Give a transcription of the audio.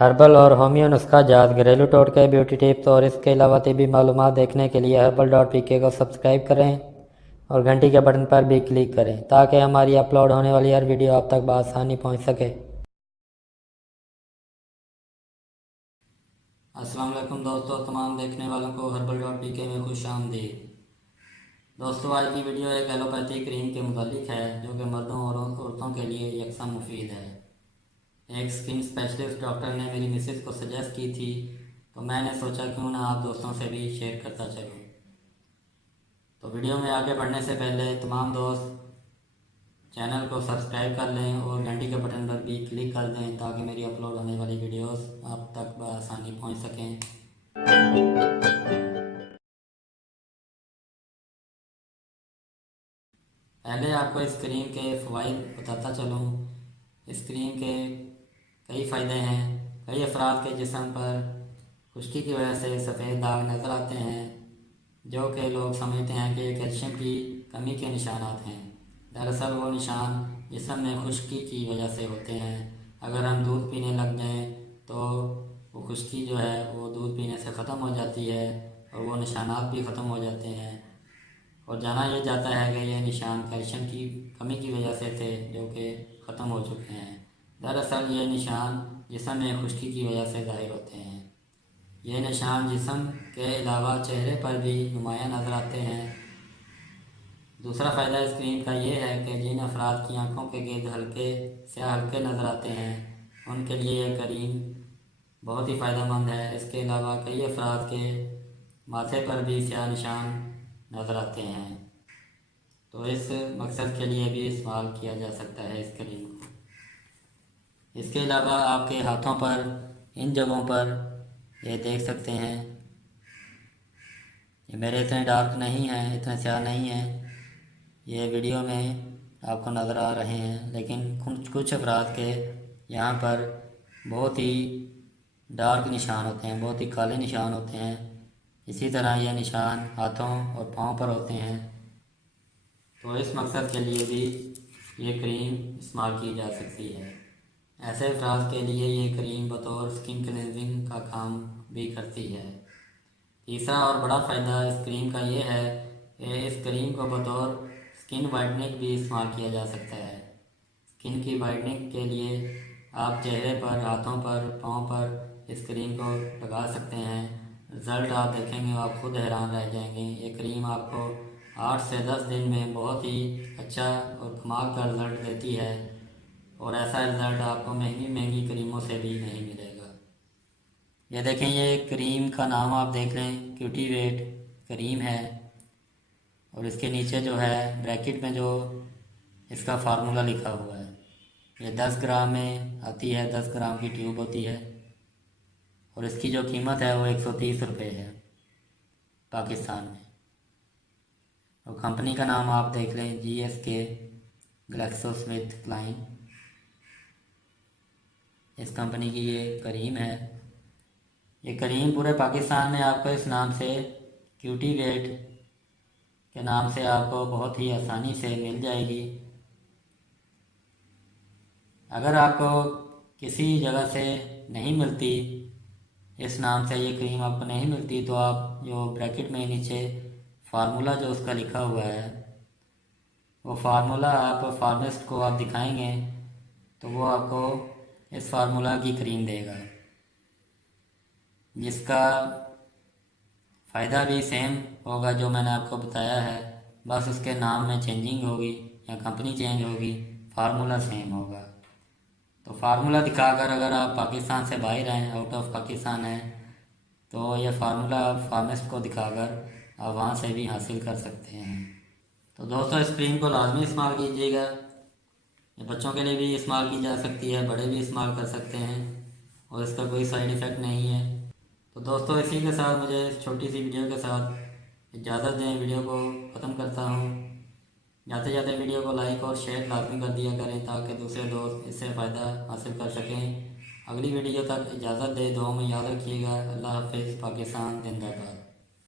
Herbal और homeo नुस्खा जात, घरेलू टोटके, ब्यूटी टिप्स और इसके अलावा तिबी मालूमात देखने के लिए herbal.pk को सब्सक्राइब करें और घंटी के बटन पर भी क्लिक करें ताकि हमारी अपलोड होने वाली हर वीडियो आप तक बआसानी पहुंच सके। अस्सलाम वालेकुम दोस्तों, तमाम देखने वालों को herbal.pk में खुश आमदीद। दोस्तों, आज की वीडियो एक एलोपैथी क्रीम के मुतालिक है जो कि मर्दों और औरतों के लिए यकसा मुफीद है। एक स्किन स्पेशलिस्ट डॉक्टर ने मेरी मिसेज को सजेस्ट की थी, तो मैंने सोचा क्यों ना आप दोस्तों से भी शेयर करता चलूँ। तो वीडियो में आगे बढ़ने से पहले तमाम दोस्त चैनल को सब्सक्राइब कर लें और घंटी के बटन पर भी क्लिक कर दें ताकि मेरी अपलोड होने वाली वीडियोस आप तक बआसानी पहुंच सकें। पहले आपको इस क्रीम के फ़वाइद बताता चलूँ। इस क्रीम के कई फ़ायदे हैं। कई अफराद के जिस्म पर खुश्की की वजह से सफ़ेद दाग नज़र आते हैं जो कि लोग समझते हैं कि कैल्शियम की कमी के निशानात हैं। दरअसल वो निशान जिस्म में खुश्की की वजह से होते हैं। अगर हम दूध पीने लग जाएं तो वो खुश्की जो है वो दूध पीने से ख़त्म हो जाती है और वो निशानात भी ख़त्म हो जाते हैं। और जाना ये जाता है कि ये निशान कैल्शियम की कमी की वजह से थे जो कि ख़त्म हो चुके हैं। दरअसल ये निशान जिस्म में खुश्की की वजह से ज़ाहिर होते हैं। ये निशान जिस्म के अलावा चेहरे पर भी नुमायाँ नज़र आते हैं। दूसरा फ़ायदा इस क्रीम का ये है कि जिन अफराद की आँखों के गिर्द हल्के स्याह हल्के नज़र आते हैं उनके लिए यह क्रीम बहुत ही फ़ायदेमंद है। इसके अलावा कई अफराद के माथे पर भी स्याह निशान नज़र आते हैं, तो इस मकसद के लिए भी इस्तेमाल किया जा सकता है इस क्रीम को। इसके अलावा आपके हाथों पर इन जगहों पर ये देख सकते हैं, ये मेरे इतने डार्क नहीं हैं, इतने स्याह नहीं हैं, ये वीडियो में आपको नज़र आ रहे हैं, लेकिन कुछ अफराद के यहाँ पर बहुत ही डार्क निशान होते हैं, बहुत ही काले निशान होते हैं। इसी तरह यह निशान हाथों और पाँव पर होते हैं, तो इस मकसद के लिए भी ये क्रीम इस्तेमाल की जा सकती है। ऐसे अफराद के लिए ये क्रीम बतौर स्किन क्लेंजिंग का काम भी करती है। तीसरा और बड़ा फ़ायदा इस क्रीम का ये है कि इस क्रीम को बतौर स्किन वाइटनिंग भी इस्तेमाल किया जा सकता है। स्किन की वाइटनिंग के लिए आप चेहरे पर, हाथों पर, पाँव पर इस क्रीम को लगा सकते हैं। रिज़ल्ट आप देखेंगे, आप खुद हैरान रह जाएंगे। ये क्रीम आपको 8 से 10 दिन में बहुत ही अच्छा और कमाल का रिज़ल्ट देती है और ऐसा रिज़ल्ट आपको महंगी महंगी क्रीमों से भी नहीं मिलेगा। ये देखें, ये क्रीम का नाम आप देख लें, क्यूटीवेट क्रीम है और इसके नीचे जो है ब्रैकेट में जो इसका फार्मूला लिखा हुआ है, ये 10 ग्राम में आती है, 10 ग्राम की ट्यूब होती है और इसकी जो कीमत है वो 130 रुपये है पाकिस्तान में। और कंपनी का नाम आप देख लें, GSK GlaxoSmithKline, इस कंपनी की ये करीम है। ये करीम पूरे पाकिस्तान में आपको इस नाम से, क्यूटीवेट के नाम से आपको बहुत ही आसानी से मिल जाएगी। अगर आपको किसी जगह से नहीं मिलती, इस नाम से ये क्रीम आपको नहीं मिलती, तो आप जो ब्रैकेट में नीचे फार्मूला जो उसका लिखा हुआ है, वो फार्मूला आप फार्मासिस्ट को आप दिखाएंगे तो वो आपको इस फार्मूला की क्रीम देगा, जिसका फ़ायदा भी सेम होगा जो मैंने आपको बताया है, बस उसके नाम में चेंजिंग होगी या कंपनी चेंज होगी, फार्मूला सेम होगा। तो फार्मूला दिखाकर अगर आप पाकिस्तान से बाहर हैं, आउट ऑफ पाकिस्तान हैं, तो यह फार्मूला आप फार्मासिस्ट को दिखाकर आप वहाँ से भी हासिल कर सकते हैं। तो दोस्तों, इस क्रीम को लाजमी इस्तेमाल कीजिएगा। ये बच्चों के लिए भी इस्तेमाल की जा सकती है, बड़े भी इस्तेमाल कर सकते हैं और इसका कोई साइड इफ़ेक्ट नहीं है। तो दोस्तों, इसी के साथ मुझे इस छोटी सी वीडियो के साथ इजाज़त दें। वीडियो को ख़त्म करता हूँ। जाते जाते वीडियो को लाइक और शेयर लाजमी कर दिया करें ताकि दूसरे दोस्त इससे फ़ायदा हासिल कर सकें। अगली वीडियो तक इजाज़त दे, दुआ में याद रखिएगा। अल्लाह हाफ़िज़। पाकिस्तान जिंदाबाद।